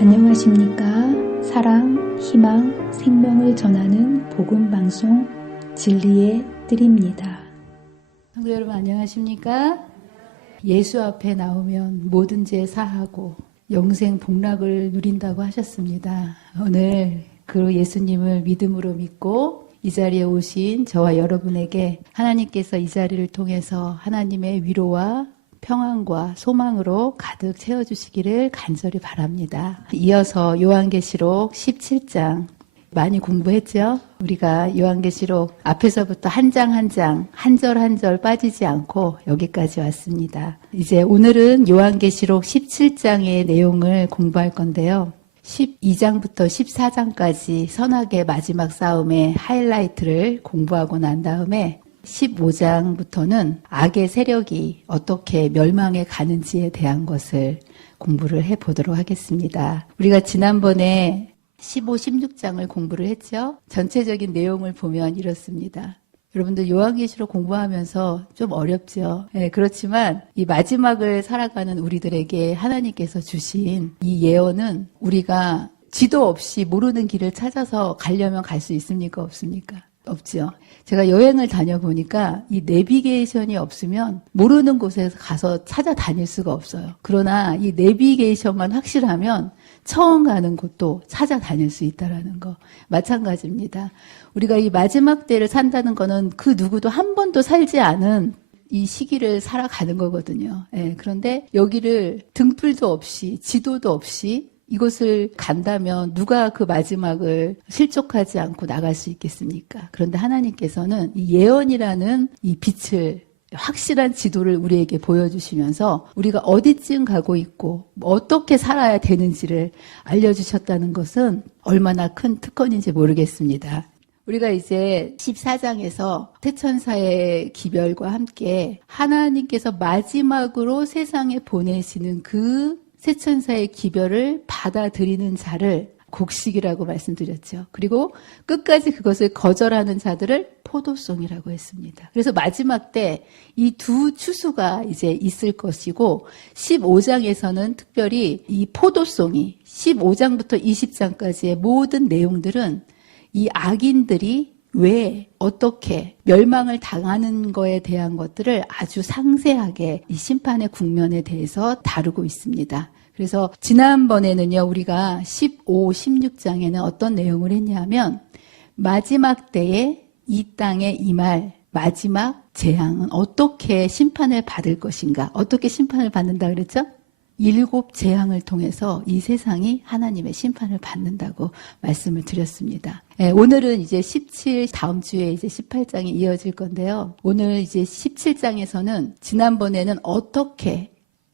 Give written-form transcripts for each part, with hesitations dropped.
안녕하십니까? 사랑, 희망, 생명을 전하는 복음방송 진리의 뜰입니다. 성도 여러분 안녕하십니까? 예수 앞에 나오면 모든 죄 사하고 영생 복락을 누린다고 하셨습니다. 오늘 그 예수님을 믿음으로 믿고 이 자리에 오신 저와 여러분에게 하나님께서 이 자리를 통해서 하나님의 위로와 평안과 소망으로 가득 채워주시기를 간절히 바랍니다. 이어서 요한계시록 17장 많이 공부했죠? 우리가 요한계시록 앞에서부터 한 장 한 장, 한 절 한 절 빠지지 않고 여기까지 왔습니다. 이제 오늘은 요한계시록 17장의 내용을 공부할 건데요. 12장부터 14장까지 선악의 마지막 싸움의 하이라이트를 공부하고 난 다음에 15장부터는 악의 세력이 어떻게 멸망해 가는지에 대한 것을 공부를 해보도록 하겠습니다. 우리가 지난번에 15, 16장을 공부를 했죠. 전체적인 내용을 보면 이렇습니다. 여러분들 요한계시록 공부하면서 좀 어렵죠. 네, 그렇지만 이 마지막을 살아가는 우리들에게 하나님께서 주신 이 예언은 우리가 지도 없이 모르는 길을 찾아서 가려면 갈 수 있습니까? 없습니까? 없죠. 제가 여행을 다녀보니까 이 내비게이션이 없으면 모르는 곳에서 가서 찾아다닐 수가 없어요. 그러나 이 내비게이션만 확실하면 처음 가는 곳도 찾아다닐 수 있다는 거 마찬가지입니다. 우리가 이 마지막 때를 산다는 거는 그 누구도 한 번도 살지 않은 이 시기를 살아가는 거거든요. 예, 그런데 여기를 등불도 없이 지도도 없이 이곳을 간다면 누가 그 마지막을 실족하지 않고 나갈 수 있겠습니까? 그런데 하나님께서는 이 예언이라는 이 빛을 확실한 지도를 우리에게 보여주시면서 우리가 어디쯤 가고 있고 어떻게 살아야 되는지를 알려주셨다는 것은 얼마나 큰 특권인지 모르겠습니다. 우리가 이제 14장에서 태천사의 기별과 함께 하나님께서 마지막으로 세상에 보내시는 그 세천사의 기별을 받아들이는 자를 곡식이라고 말씀드렸죠. 그리고 끝까지 그것을 거절하는 자들을 포도송이라고 했습니다. 그래서 마지막 때 이 두 추수가 이제 있을 것이고 15장에서는 특별히 이 포도송이 15장부터 20장까지의 모든 내용들은 이 악인들이 왜 어떻게 멸망을 당하는 거에 대한 것들을 아주 상세하게 이 심판의 국면에 대해서 다루고 있습니다. 그래서 지난번에는요 우리가 15, 16장에는 어떤 내용을 했냐면 마지막 때에 이 땅에 임할 마지막 재앙은 어떻게 심판을 받을 것인가, 어떻게 심판을 받는다 그랬죠? 7 재앙을 통해서 이 세상이 하나님의 심판을 받는다고 말씀을 드렸습니다. 네, 오늘은 이제 17, 다음 주에 이제 18장이 이어질 건데요. 오늘 이제 17장에서는 지난번에는 어떻게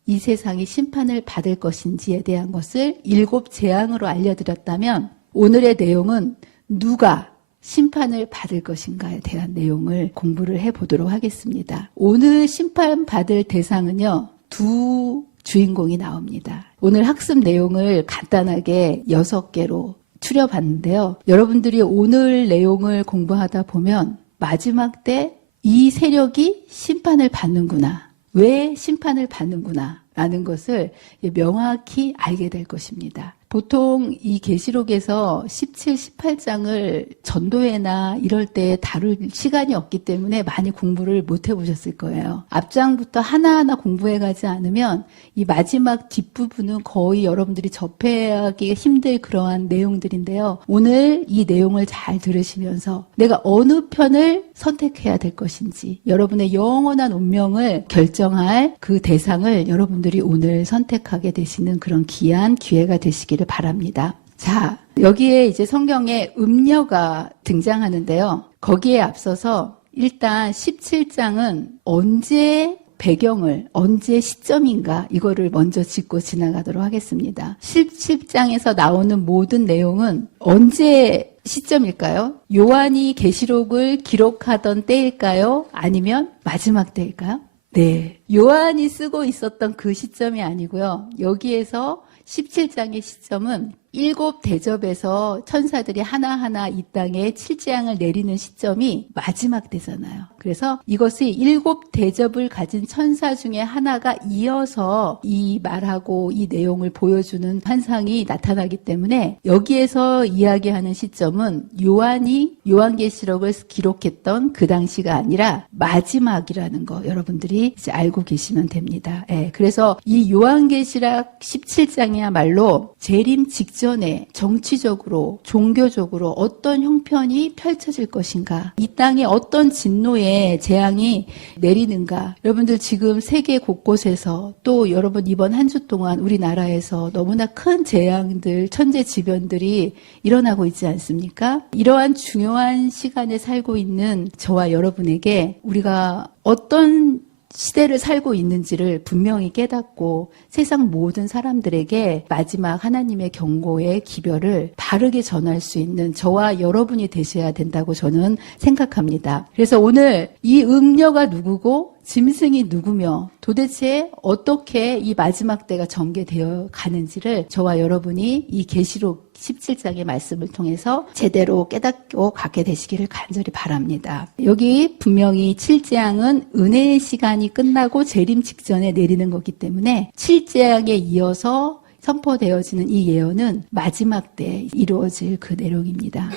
이 세상이 심판을 받을 것인지에 대한 것을 7 재앙으로 알려드렸다면 오늘의 내용은 누가 심판을 받을 것인가에 대한 내용을 공부를 해보도록 하겠습니다. 오늘 심판받을 대상은요. 두 주인공이 나옵니다. 오늘 학습 내용을 간단하게 6개로 추려봤는데요. 여러분들이 오늘 내용을 공부하다 보면 마지막 때 이 세력이 심판을 받는구나. 왜 심판을 받는구나 라는 것을 명확히 알게 될 것입니다. 보통 이 계시록에서 17, 18장을 전도회나 이럴 때 다룰 시간이 없기 때문에 많이 공부를 못 해보셨을 거예요. 앞장부터 하나하나 공부해가지 않으면 이 마지막 뒷부분은 거의 여러분들이 접하기 힘들 그러한 내용들인데요. 오늘 이 내용을 잘 들으시면서 내가 어느 편을 선택해야 될 것인지 여러분의 영원한 운명을 결정할 그 대상을 여러분들이 오늘 선택하게 되시는 그런 귀한 기회가 되시기를 바랍니다. 자, 여기에 이제 성경에 음녀가 등장하는데요. 거기에 앞서서 일단 17장은 언제 배경을, 언제 시점인가 이거를 먼저 짚고 지나가도록 하겠습니다. 17장에서 나오는 모든 내용은 언제 시점일까요? 요한이 계시록을 기록하던 때일까요? 아니면 마지막 때일까요? 네, 요한이 쓰고 있었던 그 시점이 아니고요. 여기에서 17장의 시점은 일곱 대접에서 천사들이 하나하나 이 땅에 칠재앙을 내리는 시점이 마지막 때잖아요. 그래서 이것이 일곱 대접을 가진 천사 중에 하나가 이어서 이 말하고 이 내용을 보여주는 환상이 나타나기 때문에 여기에서 이야기하는 시점은 요한이 요한계시록을 기록했던 그 당시가 아니라 마지막이라는 거 여러분들이 이제 알고 계시면 됩니다. 예, 그래서 이 요한계시록 17장이야말로 재림 직전에 정치적으로 종교적으로 어떤 형편이 펼쳐질 것인가, 이 땅에 어떤 진노의 재앙이 내리는가. 여러분들 지금 세계 곳곳에서 또 여러분 이번 한 주 동안 우리나라에서 너무나 큰 재앙들, 천재지변들이 일어나고 있지 않습니까? 이러한 중요한 시간에 살고 있는 저와 여러분에게 우리가 어떤 시대를 살고 있는지를 분명히 깨닫고 세상 모든 사람들에게 마지막 하나님의 경고의 기별을 바르게 전할 수 있는 저와 여러분이 되셔야 된다고 저는 생각합니다. 그래서 오늘 이 음녀가 누구고 짐승이 누구며 도대체 어떻게 이 마지막 때가 전개되어 가는지를 저와 여러분이 이 계시록 17장의 말씀을 통해서 제대로 깨닫고 갖게 되시기를 간절히 바랍니다. 여기 분명히 7재앙은 은혜의 시간이 끝나고 재림 직전에 내리는 거기 때문에 7재앙에 이어서 선포되어지는 이 예언은 마지막 때 이루어질 그 내용입니다.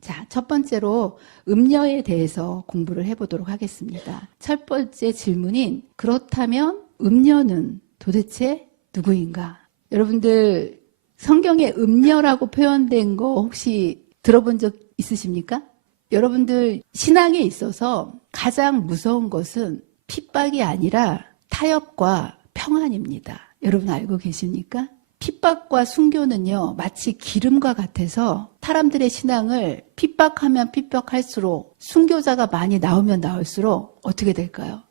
자, 첫 번째로 음녀에 대해서 공부를 해보도록 하겠습니다. 첫 번째 질문인 그렇다면 음녀는 도대체 누구인가? 여러분들 성경에 음녀라고 표현된 거 혹시 들어본 적 있으십니까? 여러분들 신앙에 있어서 가장 무서운 것은 핍박이 아니라 타협과 평안입니다. 여러분 알고 계십니까? 핍박과 순교는요, 마치 기름과 같아서 사람들의 신앙을 핍박하면 핍박할수록 순교자가 많이 나오면 나올수록 어떻게 될까요?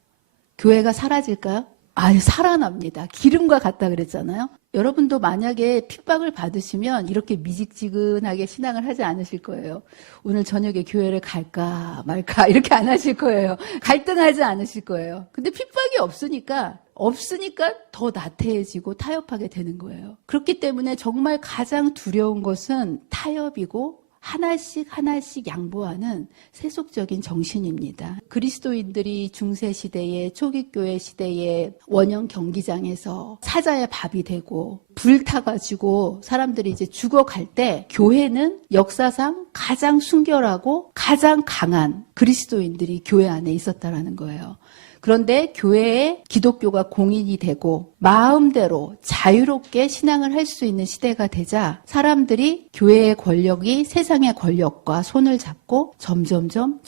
교회가 사라질까요? 아유, 살아납니다. 기름과 같다 그랬잖아요. 여러분도 만약에 핍박을 받으시면 이렇게 미직지근하게 신앙을 하지 않으실 거예요. 오늘 저녁에 교회를 갈까 말까 이렇게 안 하실 거예요. 갈등하지 않으실 거예요. 근데 핍박이 없으니까 더 나태해지고 타협하게 되는 거예요. 그렇기 때문에 정말 가장 두려운 것은 타협이고 하나씩 양보하는 세속적인 정신입니다. 그리스도인들이 중세시대에 초기교회 시대에 원형 경기장에서 사자의 밥이 되고 불타가지고 사람들이 이제 죽어갈 때 교회는 역사상 가장 순결하고 가장 강한 그리스도인들이 교회 안에 있었다라는 거예요. 그런데 교회에 기독교가 공인이 되고 마음대로 자유롭게 신앙을 할 수 있는 시대가 되자 사람들이 교회의 권력이 세상의 권력과 손을 잡고 점점점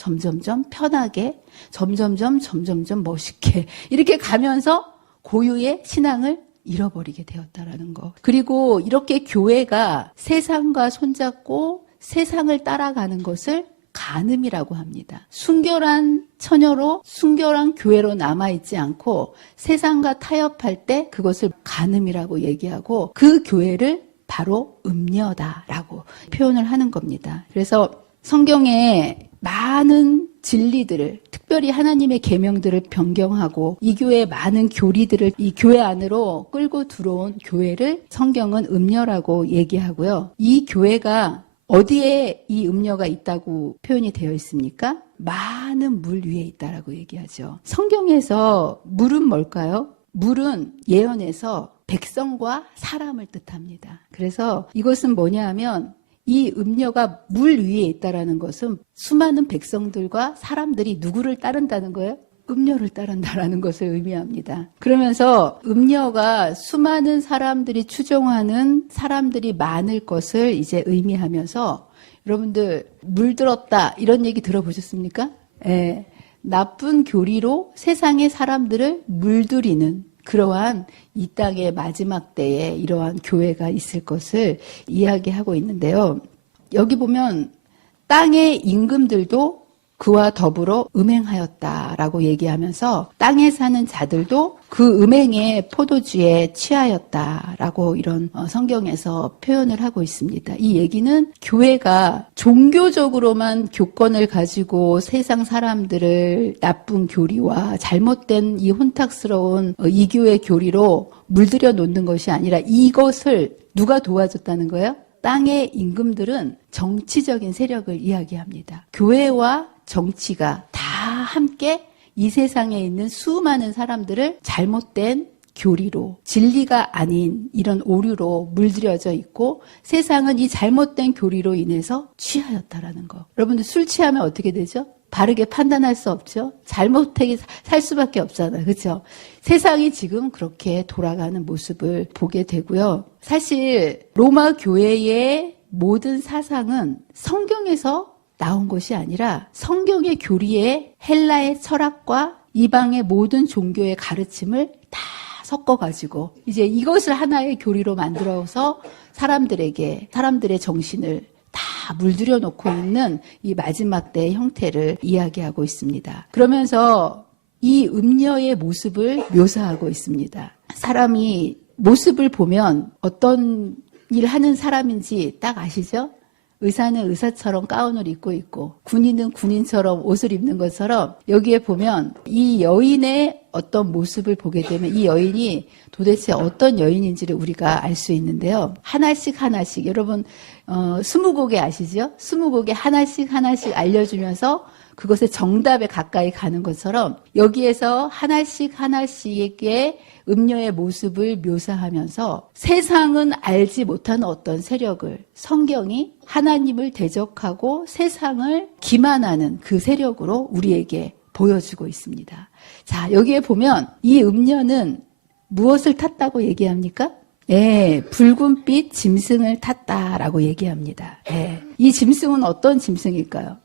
편하게 점점점 멋있게 이렇게 가면서 고유의 신앙을 잃어버리게 되었다라는 거. 그리고 이렇게 교회가 세상과 손잡고 세상을 따라가는 것을 간음이라고 합니다. 순결한 처녀로 순결한 교회로 남아있지 않고 세상과 타협할 때 그것을 간음이라고 얘기하고 그 교회를 바로 음녀다라고 표현을 하는 겁니다. 그래서 성경에 많은 진리들을 특별히 하나님의 계명들을 변경하고 이 교회의 많은 교리들을 이 교회 안으로 끌고 들어온 교회를 성경은 음녀라고 얘기하고요. 이 교회가 어디에 이 음녀가 있다고 표현이 되어 있습니까? 많은 물 위에 있다라고 얘기하죠. 성경에서 물은 뭘까요? 물은 예언에서 백성과 사람을 뜻합니다. 그래서 이것은 뭐냐 하면 이 음녀가 물 위에 있다라는 것은 수많은 백성들과 사람들이 누구를 따른다는 거예요? 음녀를 따른다라는 것을 의미합니다. 그러면서 음녀가 수많은 사람들이 추종하는 사람들이 많을 것을 이제 의미하면서 여러분들 물들었다 이런 얘기 들어보셨습니까? 예, 나쁜 교리로 세상의 사람들을 물들이는 그러한 이 땅의 마지막 때에 이러한 교회가 있을 것을 이야기하고 있는데요. 여기 보면 땅의 임금들도 그와 더불어 음행하였다라고 얘기하면서 땅에 사는 자들도 그 음행의 포도주에 취하였다라고 이런 성경에서 표현을 하고 있습니다. 이 얘기는 교회가 종교적으로만 교권을 가지고 세상 사람들을 나쁜 교리와 잘못된 이 혼탁스러운 이교의 교리로 물들여 놓는 것이 아니라 이것을 누가 도와줬다는 거예요? 땅의 임금들은 정치적인 세력을 이야기합니다. 교회와 정치가 다 함께 이 세상에 있는 수많은 사람들을 잘못된 교리로, 진리가 아닌 이런 오류로 물들여져 있고 세상은 이 잘못된 교리로 인해서 취하였다라는 거. 여러분들 술 취하면 어떻게 되죠? 바르게 판단할 수 없죠. 잘못하게 살 수밖에 없잖아요. 그렇죠? 세상이 지금 그렇게 돌아가는 모습을 보게 되고요. 사실 로마 교회의 모든 사상은 성경에서 나온 것이 아니라 성경의 교리에 헬라의 철학과 이방의 모든 종교의 가르침을 다 섞어가지고 이제 이것을 하나의 교리로 만들어서 사람들의 정신을 다 물들여 놓고 있는 이 마지막 때의 형태를 이야기하고 있습니다. 그러면서 이 음녀의 모습을 묘사하고 있습니다. 사람이 모습을 보면 어떤 일 하는 사람인지 딱 아시죠? 의사는 의사처럼 가운을 입고 있고 군인은 군인처럼 옷을 입는 것처럼 여기에 보면 이 여인의 어떤 모습을 보게 되면 이 여인이 도대체 어떤 여인인지를 우리가 알 수 있는데요. 하나씩 여러분 스무고개 아시죠? 스무고개 하나씩 알려주면서 그것의 정답에 가까이 가는 것처럼 여기에서 하나씩의 음녀의 모습을 묘사하면서 세상은 알지 못하는 어떤 세력을 성경이 하나님을 대적하고 세상을 기만하는 그 세력으로 우리에게 보여주고 있습니다. 자, 여기에 보면 이 음녀는 무엇을 탔다고 얘기합니까? 네, 붉은빛 짐승을 탔다라고 얘기합니다. 네, 이 짐승은 어떤 짐승일까요?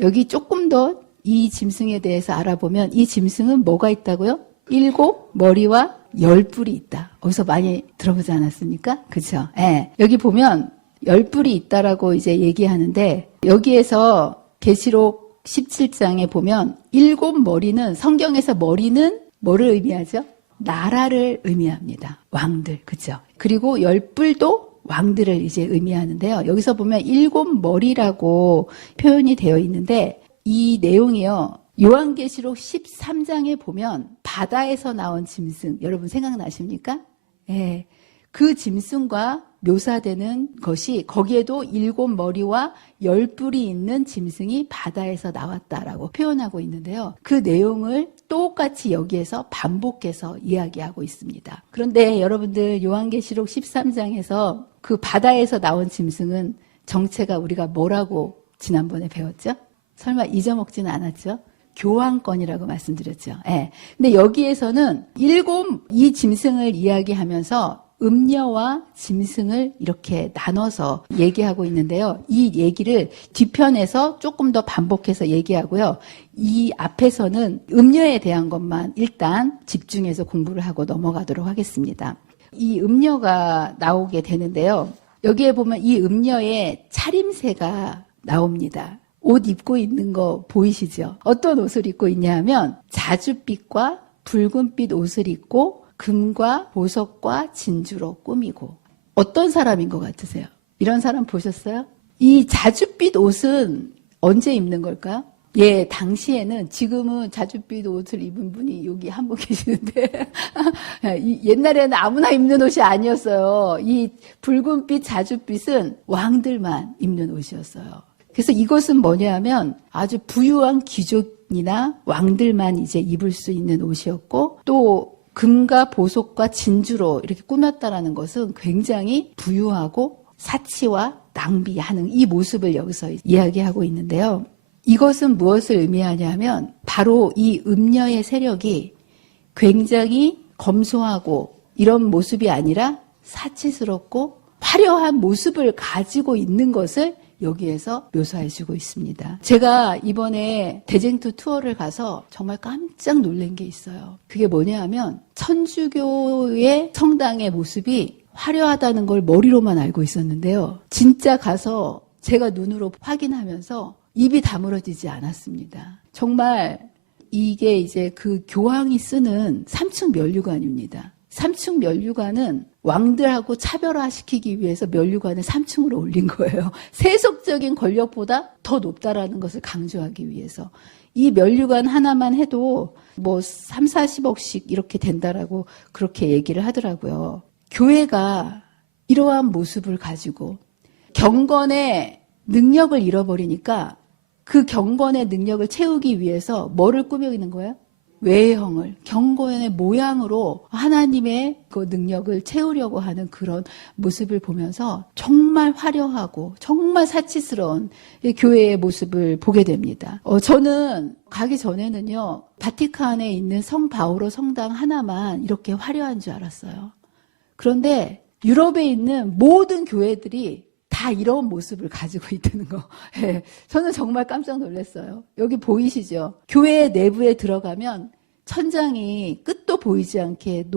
여기 조금 더 이 짐승에 대해서 알아보면 이 짐승은 뭐가 있다고요? 7 머리와 10뿔이 있다. 어디서 많이 들어보지 않았습니까? 그렇죠? 네, 여기 보면 10뿔이 있다라고 이제 얘기하는데 여기에서 계시록 17장에 보면 7 머리는 성경에서 머리는 뭐를 의미하죠? 나라를 의미합니다. 왕들, 그죠? 그리고 10뿔도 왕들을 이제 의미하는데요. 여기서 보면 7 머리라고 표현이 되어 있는데 이 내용이요. 요한계시록 13장에 보면 바다에서 나온 짐승, 여러분 생각나십니까? 예. 그 짐승과 묘사되는 것이 거기에도 7 머리와 10뿔이 있는 짐승이 바다에서 나왔다라고 표현하고 있는데요. 그 내용을 똑같이 여기에서 반복해서 이야기하고 있습니다. 그런데 여러분들 요한계시록 13장에서 그 바다에서 나온 짐승은 정체가 우리가 뭐라고 지난번에 배웠죠? 설마 잊어먹지는 않았죠? 교환권이라고 말씀드렸죠. 예. 근데 여기에서는 이 짐승을 이야기하면서 음녀와 짐승을 이렇게 나눠서 얘기하고 있는데요. 이 얘기를 뒤편에서 조금 더 반복해서 얘기하고요. 이 앞에서는 음녀에 대한 것만 일단 집중해서 공부를 하고 넘어가도록 하겠습니다. 이 음녀가 나오게 되는데요. 여기에 보면 이 음녀의 차림새가 나옵니다. 옷 입고 있는 거 보이시죠? 어떤 옷을 입고 있냐 하면 자줏빛과 붉은빛 옷을 입고 금과 보석과 진주로 꾸미고. 어떤 사람인 것 같으세요? 이런 사람 보셨어요? 이 자줏빛 옷은 언제 입는 걸까요? 예, 당시에는, 지금은 자줏빛 옷을 입은 분이 여기 한 분 계시는데 옛날에는 아무나 입는 옷이 아니었어요. 이 붉은빛 자줏빛은 왕들만 입는 옷이었어요. 그래서 이것은 뭐냐 하면 아주 부유한 귀족이나 왕들만 이제 입을 수 있는 옷이었고, 또 금과 보석과 진주로 이렇게 꾸몄다라는 것은 굉장히 부유하고 사치와 낭비하는 이 모습을 여기서 이야기하고 있는데요. 이것은 무엇을 의미하냐면 바로 이 음녀의 세력이 굉장히 검소하고 이런 모습이 아니라 사치스럽고 화려한 모습을 가지고 있는 것을 여기에서 묘사해주고 있습니다. 제가 이번에 대쟁투 투어를 가서 정말 깜짝 놀란 게 있어요. 그게 뭐냐 하면 천주교의 성당의 모습이 화려하다는 걸 머리로만 알고 있었는데요. 진짜 가서 제가 눈으로 확인하면서 입이 다물어지지 않았습니다. 정말 이게 이제 그 교황이 쓰는 3층 면류관입니다. 3층 면류관은 왕들하고 차별화시키기 위해서 면류관을 3층으로 올린 거예요. 세속적인 권력보다 더 높다라는 것을 강조하기 위해서. 이 면류관 하나만 해도 뭐 3, 40억씩 이렇게 된다라고 그렇게 얘기를 하더라고요. 교회가 이러한 모습을 가지고 경건의 능력을 잃어버리니까 그 경건의 능력을 채우기 위해서 뭐를 꾸미는 거예요? 외형을 경건의 모양으로 하나님의 그 능력을 채우려고 하는 그런 모습을 보면서 정말 화려하고 정말 사치스러운 이 교회의 모습을 보게 됩니다. 저는 가기 전에는요, 바티칸에 있는 성 바오로 성당 하나만 이렇게 화려한 줄 알았어요. 그런데 유럽에 있는 모든 교회들이 다 이런 모습을 가지고 있다는 거. 네, 저는 정말 깜짝 놀랐어요. 여기 보이시죠? 교회 내부에 들어가면 천장이 끝도 보이지 않게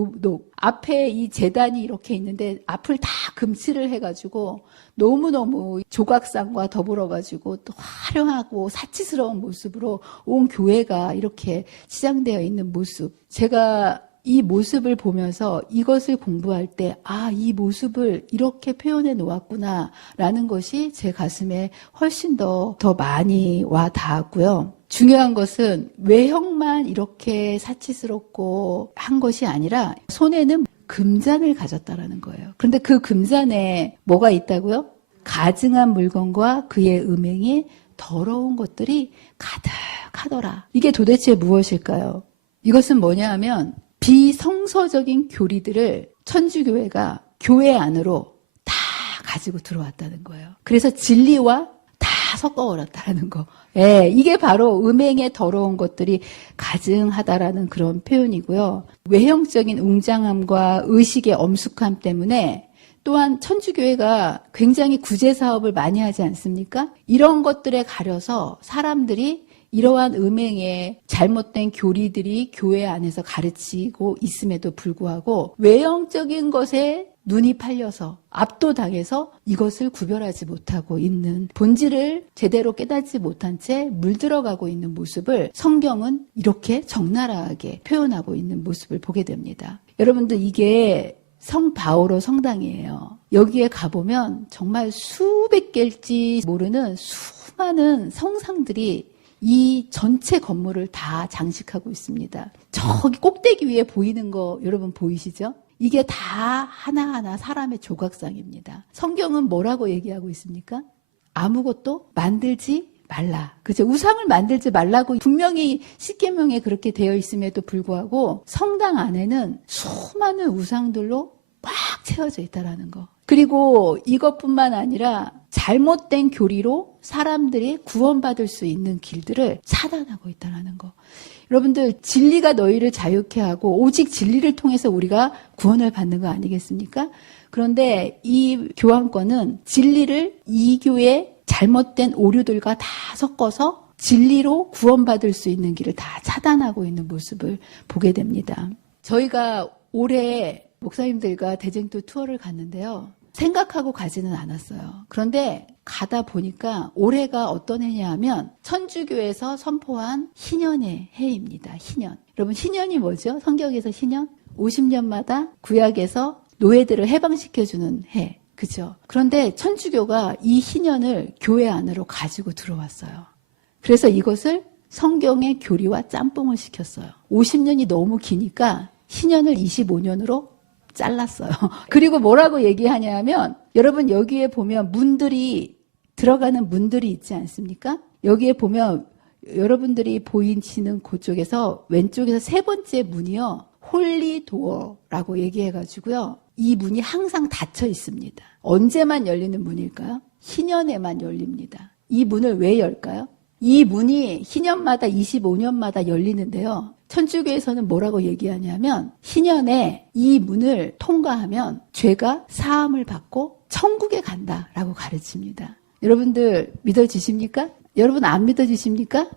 앞에 이 제단이 이렇게 있는데 앞을 다 금칠을 해가지고 너무너무 조각상과 더불어가지고 또 화려하고 사치스러운 모습으로 온 교회가 이렇게 치장되어 있는 모습. 제가 이 모습을 보면서 이것을 공부할 때, 이 모습을 이렇게 표현해 놓았구나, 라는 것이 제 가슴에 훨씬 더 많이 와 닿았고요. 중요한 것은 외형만 이렇게 사치스럽고 한 것이 아니라 손에는 금잔을 가졌다라는 거예요. 그런데 그 금잔에 뭐가 있다고요? 가증한 물건과 그의 음행이 더러운 것들이 가득하더라. 이게 도대체 무엇일까요? 이것은 뭐냐 하면 비성서적인 교리들을 천주교회가 교회 안으로 다 가지고 들어왔다는 거예요. 그래서 진리와 다 섞어버렸다는 거. 예, 이게 바로 음행에 더러운 것들이 가증하다라는 그런 표현이고요. 외형적인 웅장함과 의식의 엄숙함 때문에 또한 천주교회가 굉장히 구제 사업을 많이 하지 않습니까? 이런 것들에 가려서 사람들이 이러한 음행의 잘못된 교리들이 교회 안에서 가르치고 있음에도 불구하고 외형적인 것에 눈이 팔려서 압도당해서 이것을 구별하지 못하고 있는, 본질을 제대로 깨닫지 못한 채 물들어가고 있는 모습을 성경은 이렇게 적나라하게 표현하고 있는 모습을 보게 됩니다. 여러분들, 이게 성 바오로 성당이에요. 여기에 가보면 정말 수백 개일지 모르는 수많은 성상들이 이 전체 건물을 다 장식하고 있습니다. 저기 꼭대기 위에 보이는 거 여러분 보이시죠? 이게 다 하나하나 사람의 조각상입니다. 성경은 뭐라고 얘기하고 있습니까? 아무것도 만들지 말라. 그죠? 우상을 만들지 말라고 분명히 십계명에 그렇게 되어 있음에도 불구하고 성당 안에는 수많은 우상들로 꽉 채워져 있다라는 거. 그리고 이것뿐만 아니라 잘못된 교리로 사람들이 구원받을 수 있는 길들을 차단하고 있다는 거. 여러분들, 진리가 너희를 자유케 하고 오직 진리를 통해서 우리가 구원을 받는 거 아니겠습니까? 그런데 이 교황권은 진리를 이교의 잘못된 오류들과 다 섞어서 진리로 구원받을 수 있는 길을 다 차단하고 있는 모습을 보게 됩니다. 저희가 올해 목사님들과 대쟁도 투어를 갔는데요. 생각하고 가지는 않았어요. 그런데 가다 보니까 올해가 어떤 해냐 하면 천주교에서 선포한 희년의 해입니다. 희년. 여러분, 희년이 뭐죠? 성경에서 희년? 50년마다 구약에서 노예들을 해방시켜주는 해. 그죠? 그런데 천주교가 이 희년을 교회 안으로 가지고 들어왔어요. 그래서 이것을 성경의 교리와 짬뽕을 시켰어요. 50년이 너무 기니까 희년을 25년으로 잘랐어요. 그리고 뭐라고 얘기하냐면, 여러분 여기에 보면 문들이, 들어가는 문들이 있지 않습니까? 여기에 보면 여러분들이 보이시는 그쪽에서 왼쪽에서 세 번째 문이요, 홀리 도어라고 얘기해가지고요, 이 문이 항상 닫혀 있습니다. 언제만 열리는 문일까요? 희년에만 열립니다. 이 문을 왜 열까요? 이 문이 희년마다 25년마다 열리는데요. 천주교에서는 뭐라고 얘기하냐면, 희년에 이 문을 통과하면 죄가 사함을 받고 천국에 간다라고 가르칩니다. 여러분들 믿어지십니까? 여러분 안 믿어지십니까?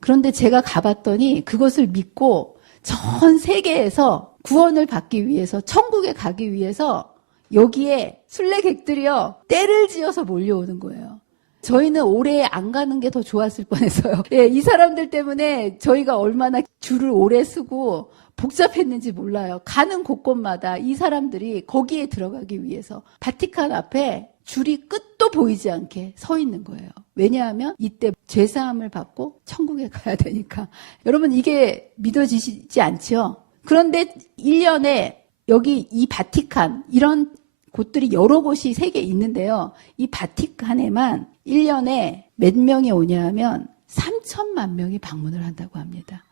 그런데 제가 가봤더니 그것을 믿고 전 세계에서 구원을 받기 위해서, 천국에 가기 위해서 여기에 순례객들이요, 떼를 지어서 몰려오는 거예요. 저희는 올해 안 가는 게 더 좋았을 뻔했어요. 예, 이 사람들 때문에 저희가 얼마나 줄을 오래 쓰고 복잡했는지 몰라요. 가는 곳곳마다 이 사람들이 거기에 들어가기 위해서 바티칸 앞에 줄이 끝도 보이지 않게 서 있는 거예요. 왜냐하면 이때 죄사함을 받고 천국에 가야 되니까. 여러분, 이게 믿어지시지 않죠? 그런데 1년에 여기 이 바티칸, 이런 곳들이 여러 곳이 세계에 있는데요. 이 바티칸에만 1년에 몇 명이 오냐 하면 3천만 명이 방문을 한다고 합니다.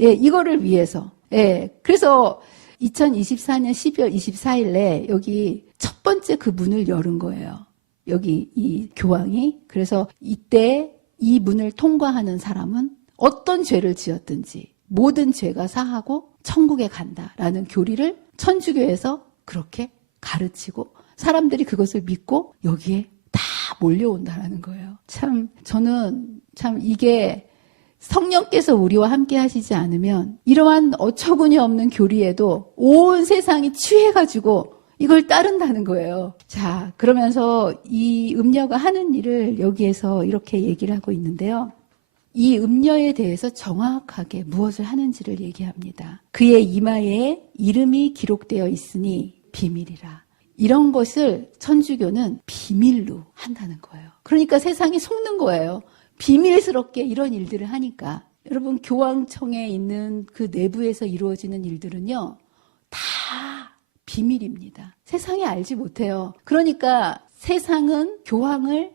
예, 이거를 위해서. 예, 그래서 2024년 12월 24일에 여기 첫 번째 그 문을 열은 거예요. 여기 이 교황이. 그래서 이때 이 문을 통과하는 사람은 어떤 죄를 지었든지 모든 죄가 사하고 천국에 간다라는 교리를 천주교에서 그렇게 가르치고 사람들이 그것을 믿고 여기에 다 몰려온다라는 거예요. 저는 이게 성령께서 우리와 함께 하시지 않으면 이러한 어처구니 없는 교리에도 온 세상이 취해가지고 이걸 따른다는 거예요. 자, 그러면서 이 음녀가 하는 일을 여기에서 이렇게 얘기를 하고 있는데요. 이 음녀에 대해서 정확하게 무엇을 하는지를 얘기합니다. 그의 이마에 이름이 기록되어 있으니 비밀이라. 이런 것을 천주교는 비밀로 한다는 거예요. 그러니까 세상이 속는 거예요. 비밀스럽게 이런 일들을 하니까. 여러분, 교황청에 있는 그 내부에서 이루어지는 일들은요, 다 비밀입니다. 세상이 알지 못해요. 그러니까 세상은 교황을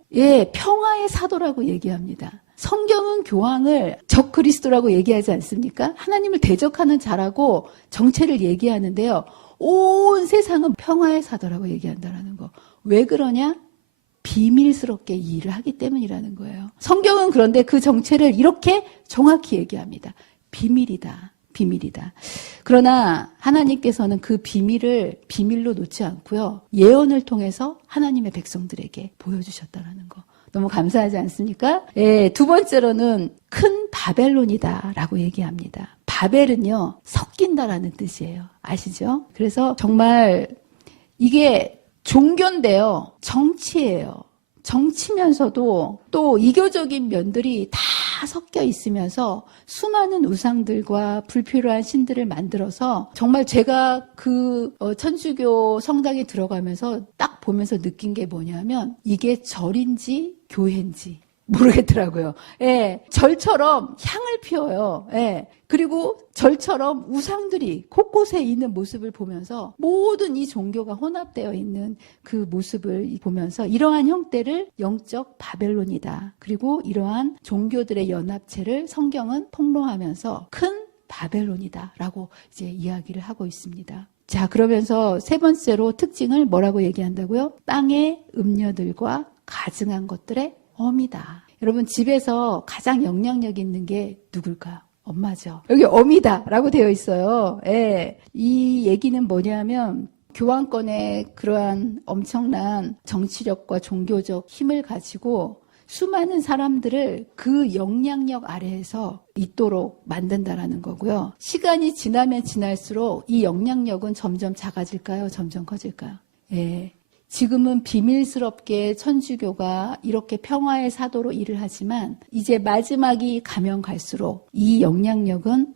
평화의 사도라고 얘기합니다. 성경은 교황을 적그리스도라고 얘기하지 않습니까? 하나님을 대적하는 자라고 정체를 얘기하는데요. 온 세상은 평화의 사도라고 얘기한다는 거. 왜 그러냐? 비밀스럽게 이 일을 하기 때문이라는 거예요. 성경은 그런데 그 정체를 이렇게 정확히 얘기합니다. 비밀이다. 비밀이다. 그러나 하나님께서는 그 비밀을 비밀로 놓지 않고요. 예언을 통해서 하나님의 백성들에게 보여주셨다는 거. 너무 감사하지 않습니까? 예, 두 번째로는 큰 바벨론이다라고 얘기합니다. 바벨은요, 섞인다라는 뜻이에요. 아시죠? 그래서 정말 이게 종교인데요, 정치예요. 정치면서도 또 이교적인 면들이 다 섞여 있으면서 수많은 우상들과 불필요한 신들을 만들어서 정말 제가 그 천주교 성당에 들어가면서 딱 보면서 느낀 게 뭐냐면 이게 절인지 교회인지 모르겠더라고요. 예, 절처럼 향을 피워요. 예, 그리고 절처럼 우상들이 곳곳에 있는 모습을 보면서 모든 이 종교가 혼합되어 있는 그 모습을 보면서 이러한 형태를 영적 바벨론이다. 그리고 이러한 종교들의 연합체를 성경은 폭로하면서 큰 바벨론이다라고 이제 이야기를 하고 있습니다. 자, 그러면서 세 번째로 특징을 뭐라고 얘기한다고요? 땅의 음녀들과 가증한 것들의 어미다. 여러분, 집에서 가장 영향력 있는 게 누굴까요? 엄마죠. 여기 어미다라고 되어 있어요. 예. 이 얘기는 뭐냐면 교황권의 그러한 엄청난 정치력과 종교적 힘을 가지고 수많은 사람들을 그 영향력 아래에서 있도록 만든다라는 거고요. 시간이 지나면 지날수록 이 영향력은 점점 작아질까요? 점점 커질까요? 예. 지금은 비밀스럽게 천주교가 이렇게 평화의 사도로 일을 하지만 이제 마지막이 가면 갈수록 이 영향력은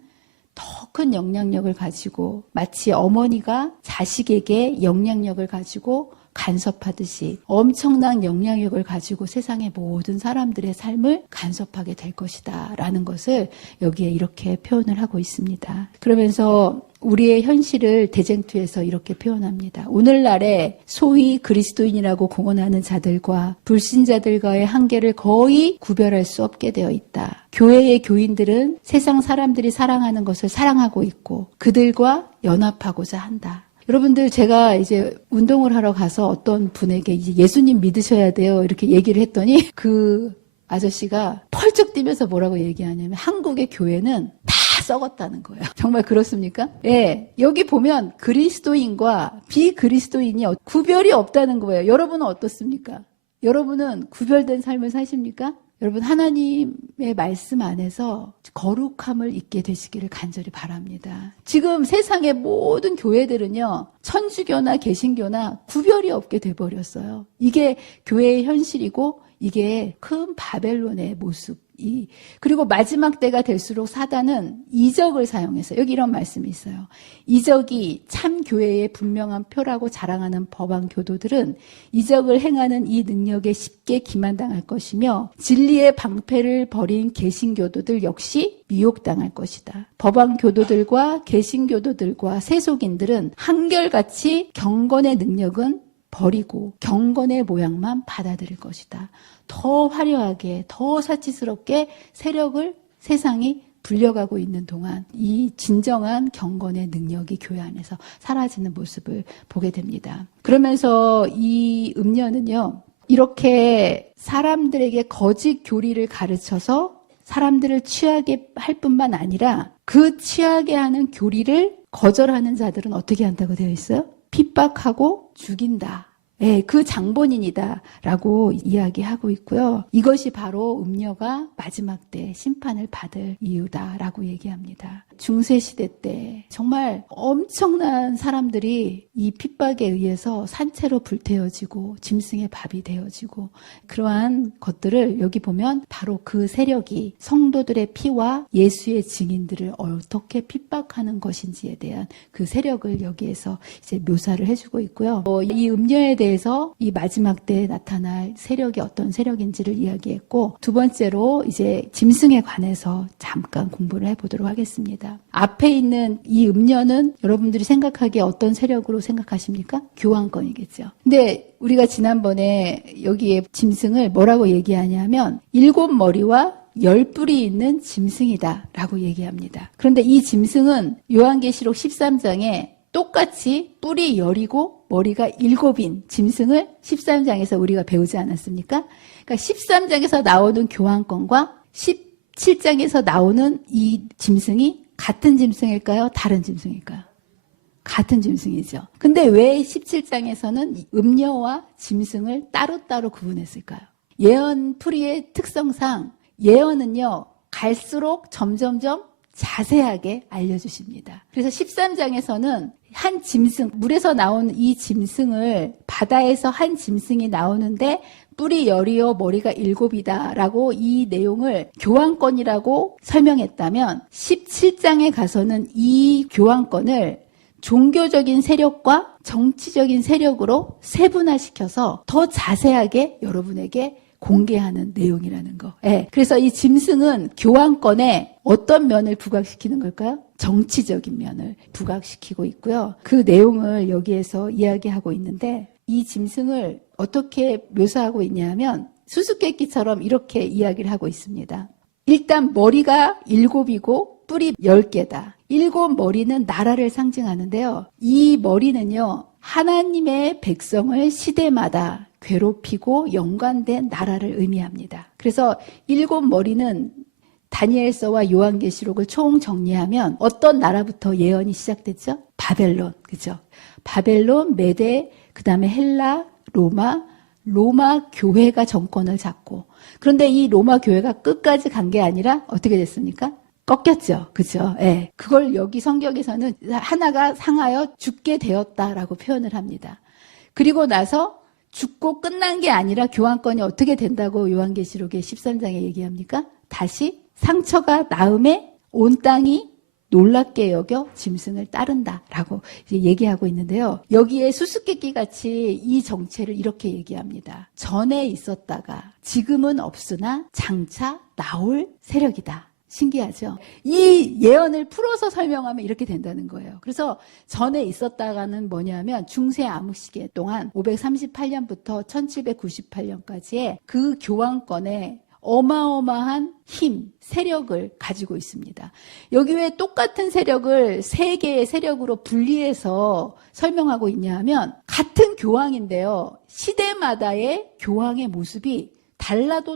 더 큰 영향력을 가지고 마치 어머니가 자식에게 영향력을 가지고 간섭하듯이 엄청난 영향력을 가지고 세상의 모든 사람들의 삶을 간섭하게 될 것이다 라는 것을 여기에 이렇게 표현을 하고 있습니다. 그러면서 우리의 현실을 대쟁투에서 이렇게 표현합니다. 오늘날에 소위 그리스도인이라고 공언하는 자들과 불신자들과의 한계를 거의 구별할 수 없게 되어 있다. 교회의 교인들은 세상 사람들이 사랑하는 것을 사랑하고 있고 그들과 연합하고자 한다. 여러분들, 제가 이제 운동을 하러 가서 어떤 분에게 이제 예수님 믿으셔야 돼요 이렇게 얘기를 했더니 그 아저씨가 펄쩍 뛰면서 뭐라고 얘기하냐면 한국의 교회는 다 썩었다는 거예요. 정말 그렇습니까? 예, 여기 보면 그리스도인과 비그리스도인이 구별이 없다는 거예요. 여러분은 어떻습니까? 여러분은 구별된 삶을 사십니까? 여러분, 하나님의 말씀 안에서 거룩함을 잊게 되시기를 간절히 바랍니다. 지금 세상의 모든 교회들은요, 천주교나 개신교나 구별이 없게 돼버렸어요. 이게 교회의 현실이고 이게 큰 바벨론의 모습. 그리고 마지막 때가 될수록 사단은 이적을 사용해서 여기 이런 말씀이 있어요. 이적이 참 교회의 분명한 표라고 자랑하는 법안 교도들은 이적을 행하는 이 능력에 쉽게 기만당할 것이며 진리의 방패를 버린 개신교도들 역시 미혹당할 것이다. 법안 교도들과 개신교도들과 세속인들은 한결같이 경건의 능력은 버리고 경건의 모양만 받아들일 것이다. 더 화려하게, 더 사치스럽게 세력을 세상이 불려가고 있는 동안 이 진정한 경건의 능력이 교회 안에서 사라지는 모습을 보게 됩니다. 그러면서 이 음녀는요, 이렇게 사람들에게 거짓 교리를 가르쳐서 사람들을 취하게 할 뿐만 아니라 그 취하게 하는 교리를 거절하는 자들은 어떻게 한다고 되어 있어요? 핍박하고 죽인다. 네, 그 장본인이다 라고 이야기하고 있고요. 이것이 바로 음녀가 마지막 때 심판을 받을 이유다라고 얘기합니다. 중세시대 때 정말 엄청난 사람들이 이 핍박에 의해서 산채로 불태워지고 짐승의 밥이 되어지고, 그러한 것들을 여기 보면 바로 그 세력이 성도들의 피와 예수의 증인들을 어떻게 핍박하는 것인지에 대한 그 세력을 여기에서 이제 묘사를 해주고 있고요. 이 음녀에 대해서 이 마지막 때에 나타날 세력이 어떤 세력인지를 이야기했고, 두 번째로 이제 짐승에 관해서 잠깐 공부를 해보도록 하겠습니다. 앞에 있는 이 음녀는 여러분들이 생각하기에 어떤 세력으로 생각하십니까? 교황권이겠죠. 근데 우리가 지난번에 여기에 짐승을 뭐라고 얘기하냐면 7머리와 10뿔이 있는 짐승이다 라고 얘기합니다. 그런데 이 짐승은 요한계시록 13장에 똑같이 뿔이 10이고 머리가 7인 짐승을 13장에서 우리가 배우지 않았습니까? 그러니까 13장에서 나오는 교황권과 17장에서 나오는 이 짐승이 같은 짐승일까요? 다른 짐승일까요? 같은 짐승이죠. 근데 왜 17장에서는 음녀와 짐승을 따로따로 구분했을까요? 예언 풀이의 특성상 예언은요, 갈수록 점점점 자세하게 알려주십니다. 그래서 13장에서는 한 짐승, 물에서 나온 이 짐승을, 바다에서 한 짐승이 나오는데 뿔이 10이요 머리가 7이다 라고 이 내용을 교황권이라고 설명했다면 17장에 가서는 이 교황권을 종교적인 세력과 정치적인 세력으로 세분화시켜서 더 자세하게 여러분에게 공개하는 내용이라는 거. 네. 그래서 이 짐승은 교황권에 어떤 면을 부각시키는 걸까요? 정치적인 면을 부각시키고 있고요. 그 내용을 여기에서 이야기하고 있는데, 이 짐승을 어떻게 묘사하고 있냐면 수수께끼처럼 이렇게 이야기를 하고 있습니다. 일단 머리가 7이고 뿔이 10개다. 7머리는 나라를 상징하는데요. 이 머리는요, 하나님의 백성을 시대마다 괴롭히고 연관된 나라를 의미합니다. 그래서 7머리는 다니엘서와 요한계시록을 총 정리하면 어떤 나라부터 예언이 시작됐죠? 바벨론, 그죠? 바벨론, 메데, 그 다음에 헬라, 로마 교회가 정권을 잡고, 그런데 이 로마 교회가 끝까지 간 게 아니라 어떻게 됐습니까? 꺾였죠. 그죠? 예. 그걸 여기 성경에서는 하나가 상하여 죽게 되었다라고 표현을 합니다. 그리고 나서 죽고 끝난 게 아니라 교황권이 어떻게 된다고 요한계시록의 13장에 얘기합니까? 다시 상처가 나음에 온 땅이 놀랍게 여겨 짐승을 따른다라고 이제 얘기하고 있는데요. 여기에 수수께끼 같이 이 정체를 이렇게 얘기합니다. 전에 있었다가 지금은 없으나 장차 나올 세력이다. 신기하죠? 이 예언을 풀어서 설명하면 이렇게 된다는 거예요. 그래서 전에 있었다가는 뭐냐면 중세 암흑시기 동안 538년부터 1798년까지의 그 교황권의 어마어마한 힘, 세력을 가지고 있습니다. 여기 왜 똑같은 세력을 세 개의 세력으로 분리해서 설명하고 있냐 하면 같은 교황인데요. 시대마다의 교황의 모습이 달라도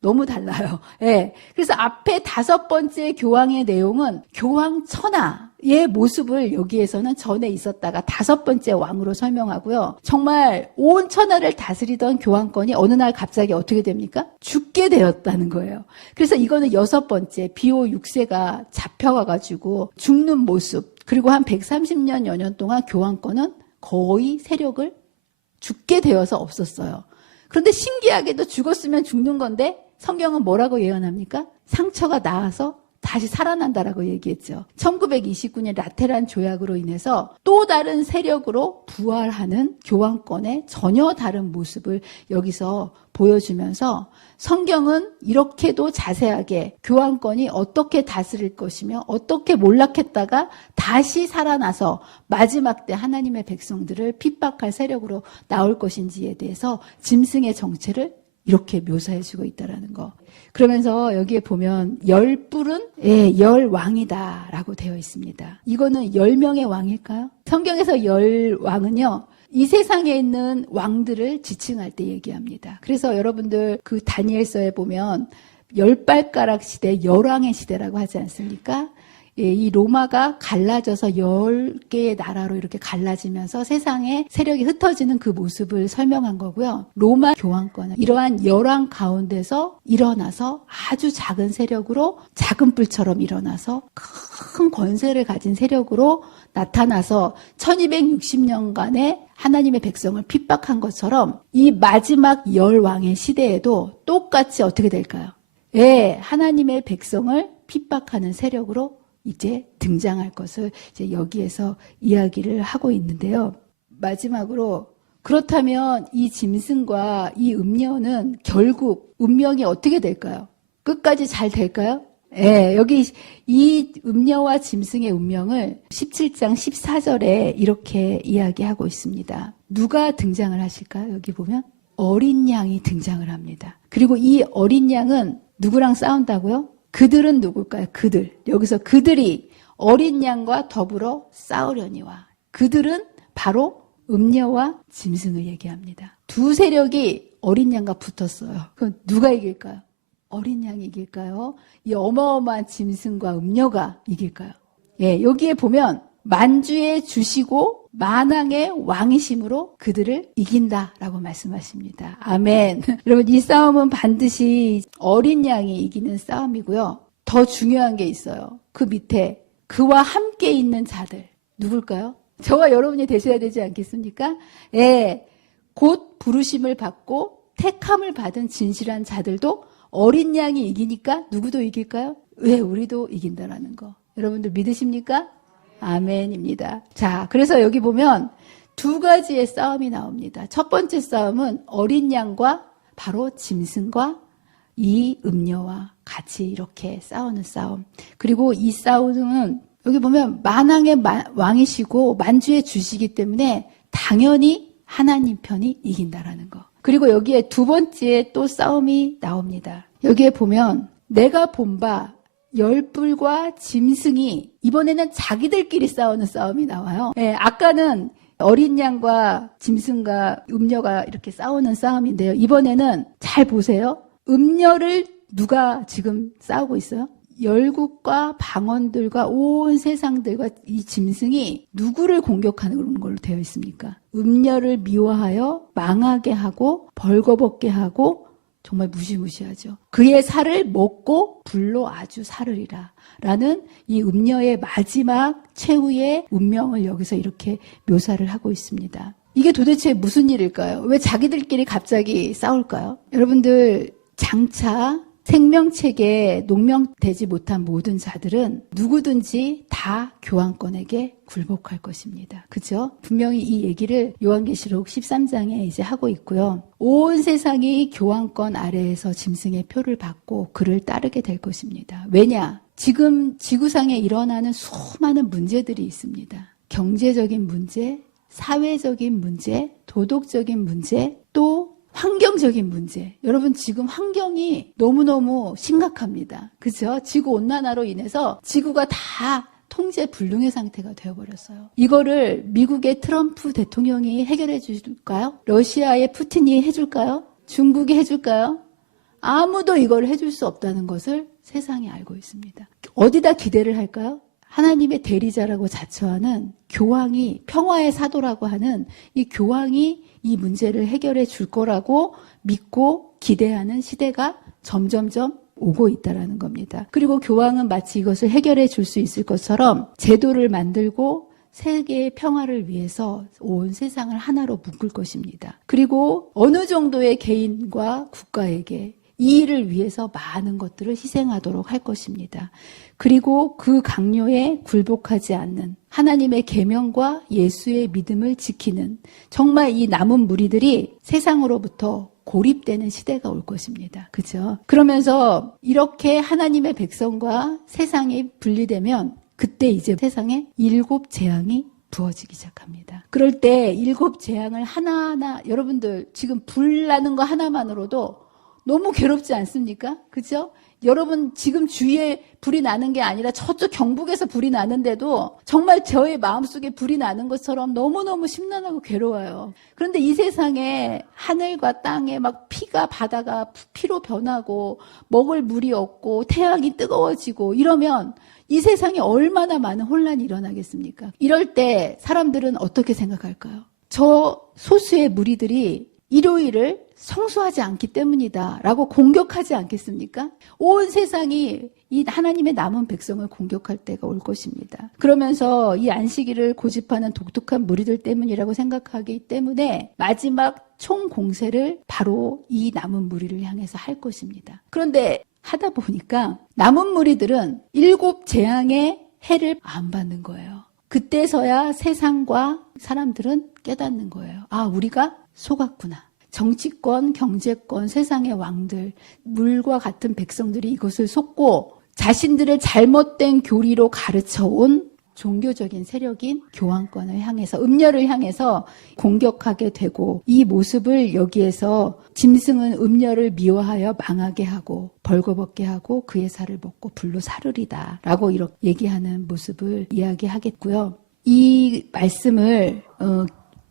너무 달라요. 예. 그래서 앞에 5번째 교황의 내용은 교황 천하의 모습을 여기에서는 전에 있었다가 5번째 왕으로 설명하고요. 정말 온 천하를 다스리던 교황권이 어느 날 갑자기 어떻게 됩니까? 죽게 되었다는 거예요. 그래서 이거는 6번째 비호 6세가 잡혀가가지고 죽는 모습, 그리고 한 130년여 년 동안 교황권은 거의 세력을 죽게 되어서 없었어요. 그런데 신기하게도 죽었으면 죽는 건데 성경은 뭐라고 예언합니까? 상처가 나아서 다시 살아난다라고 얘기했죠. 1929년 라테란 조약으로 인해서 또 다른 세력으로 부활하는 교황권의 전혀 다른 모습을 여기서 보여주면서 성경은 이렇게도 자세하게 교황권이 어떻게 다스릴 것이며 어떻게 몰락했다가 다시 살아나서 마지막 때 하나님의 백성들을 핍박할 세력으로 나올 것인지에 대해서 짐승의 정체를 이렇게 묘사해주고 있다는 거. 그러면서 여기에 보면 열뿔은 열왕이다라고 되어 있습니다. 이거는 10명의 왕일까요? 성경에서 열왕은요. 이 세상에 있는 왕들을 지칭할 때 얘기합니다. 그래서 여러분들 그 다니엘서에 보면 10발가락 시대, 열왕의 시대라고 하지 않습니까? 이 로마가 갈라져서 10개의 나라로 이렇게 갈라지면서 세상에 세력이 흩어지는 그 모습을 설명한 거고요. 로마 교황권은 이러한 열왕 가운데서 일어나서 아주 작은 세력으로 작은 뿔처럼 일어나서 큰 권세를 가진 세력으로 나타나서 1260년간의 하나님의 백성을 핍박한 것처럼 이 마지막 열왕의 시대에도 똑같이 어떻게 될까요? 하나님의 백성을 핍박하는 세력으로 이제 등장할 것을 이제 여기에서 이야기를 하고 있는데요. 마지막으로 그렇다면 이 짐승과 이 음녀는 결국 운명이 어떻게 될까요? 끝까지 잘 될까요? 여기 이 음녀와 짐승의 운명을 17장 14절에 이렇게 이야기하고 있습니다. 누가 등장을 하실까요? 여기 보면 어린 양이 등장을 합니다. 그리고 이 어린 양은 누구랑 싸운다고요? 그들은 누굴까요? 그들. 여기서 그들이 어린 양과 더불어 싸우려니와. 그들은 바로 음녀와 짐승을 얘기합니다. 두 세력이 어린 양과 붙었어요. 그럼 누가 이길까요? 어린 양이 이길까요? 이 어마어마한 짐승과 음녀가 이길까요? 여기에 보면 만주에 주시고 만왕의 왕이심으로 그들을 이긴다라고 말씀하십니다. 아멘. 여러분 이 싸움은 반드시 어린 양이 이기는 싸움이고요. 더 중요한 게 있어요. 그 밑에 그와 함께 있는 자들 누굴까요? 저와 여러분이 되셔야 되지 않겠습니까? 곧 부르심을 받고 택함을 받은 진실한 자들도 어린 양이 이기니까 누구도 이길까요? 우리도 이긴다라는 거. 여러분들 믿으십니까? 아멘입니다. 자, 그래서 여기 보면 두 가지의 싸움이 나옵니다. 첫 번째 싸움은 어린 양과 바로 짐승과 이 음녀와 같이 이렇게 싸우는 싸움. 그리고 이 싸움은 여기 보면 만왕의 왕이시고 만주의 주시기 때문에 당연히 하나님 편이 이긴다라는 거. 그리고 여기에 두 번째 또 싸움이 나옵니다. 여기에 보면 내가 본 바 열뿔과 짐승이 이번에는 자기들끼리 싸우는 싸움이 나와요. 아까는 어린 양과 짐승과 음녀가 이렇게 싸우는 싸움인데요. 이번에는 잘 보세요. 음녀를 누가 지금 싸우고 있어요? 열국과 방언들과 온 세상들과 이 짐승이 누구를 공격하는 걸로 되어 있습니까? 음녀를 미워하여 망하게 하고 벌거벗게 하고 정말 무시무시하죠. 그의 살을 먹고 불로 아주 사르리라 라는 이 음녀의 마지막 최후의 운명을 여기서 이렇게 묘사를 하고 있습니다. 이게 도대체 무슨 일일까요? 왜 자기들끼리 갑자기 싸울까요? 여러분들 장차 생명책에 농명되지 못한 모든 자들은 누구든지 다 교황권에게 굴복할 것입니다. 그죠? 분명히 이 얘기를 요한계시록 13장에 이제 하고 있고요. 온 세상이 교황권 아래에서 짐승의 표를 받고 그를 따르게 될 것입니다. 왜냐? 지금 지구상에 일어나는 수많은 문제들이 있습니다. 경제적인 문제, 사회적인 문제, 도덕적인 문제, 또 환경적인 문제. 여러분 지금 환경이 너무너무 심각합니다. 그죠? 지구온난화로 인해서 지구가 다 통제 불능의 상태가 되어버렸어요. 이거를 미국의 트럼프 대통령이 해결해 줄까요? 러시아의 푸틴이 해줄까요? 중국이 해줄까요? 아무도 이걸 해줄 수 없다는 것을 세상이 알고 있습니다. 어디다 기대를 할까요? 하나님의 대리자라고 자처하는 교황이, 평화의 사도라고 하는 이 교황이 이 문제를 해결해 줄 거라고 믿고 기대하는 시대가 점점점 오고 있다라는 겁니다. 그리고 교황은 마치 이것을 해결해 줄 수 있을 것처럼 제도를 만들고 세계의 평화를 위해서 온 세상을 하나로 묶을 것입니다. 그리고 어느 정도의 개인과 국가에게 이 일을 위해서 많은 것들을 희생하도록 할 것입니다. 그리고 그 강요에 굴복하지 않는 하나님의 계명과 예수의 믿음을 지키는 정말 이 남은 무리들이 세상으로부터 고립되는 시대가 올 것입니다. 그죠? 그러면서 이렇게 하나님의 백성과 세상이 분리되면 그때 이제 세상에 7 재앙이 부어지기 시작합니다. 그럴 때 7 재앙을 하나하나 여러분들 지금 불 나는 거 하나만으로도 너무 괴롭지 않습니까? 그죠? 여러분 지금 주위에 불이 나는 게 아니라 저쪽 경북에서 불이 나는데도 정말 저의 마음속에 불이 나는 것처럼 너무너무 심란하고 괴로워요. 그런데 이 세상에 하늘과 땅에 막 피가 바다가 피로 변하고 먹을 물이 없고 태양이 뜨거워지고 이러면 이 세상에 얼마나 많은 혼란이 일어나겠습니까? 이럴 때 사람들은 어떻게 생각할까요? 저 소수의 무리들이 일요일을 성수하지 않기 때문이다 라고 공격하지 않겠습니까? 온 세상이 이 하나님의 남은 백성을 공격할 때가 올 것입니다. 그러면서 이 안식일을 고집하는 독특한 무리들 때문이라고 생각하기 때문에 마지막 총공세를 바로 이 남은 무리를 향해서 할 것입니다. 그런데 하다 보니까 남은 무리들은 7 재앙의 해를 안 받는 거예요. 그때서야 세상과 사람들은 깨닫는 거예요. 아, 우리가 속았구나. 정치권, 경제권, 세상의 왕들, 물과 같은 백성들이 이것을 속고 자신들의 잘못된 교리로 가르쳐온 종교적인 세력인 교황권을 향해서, 음녀를 향해서 공격하게 되고, 이 모습을 여기에서 짐승은 음녀를 미워하여 망하게 하고 벌거벗게 하고 그의 살을 먹고 불로 사르리다 라고 이렇게 얘기하는 모습을 이야기하겠고요. 이 말씀을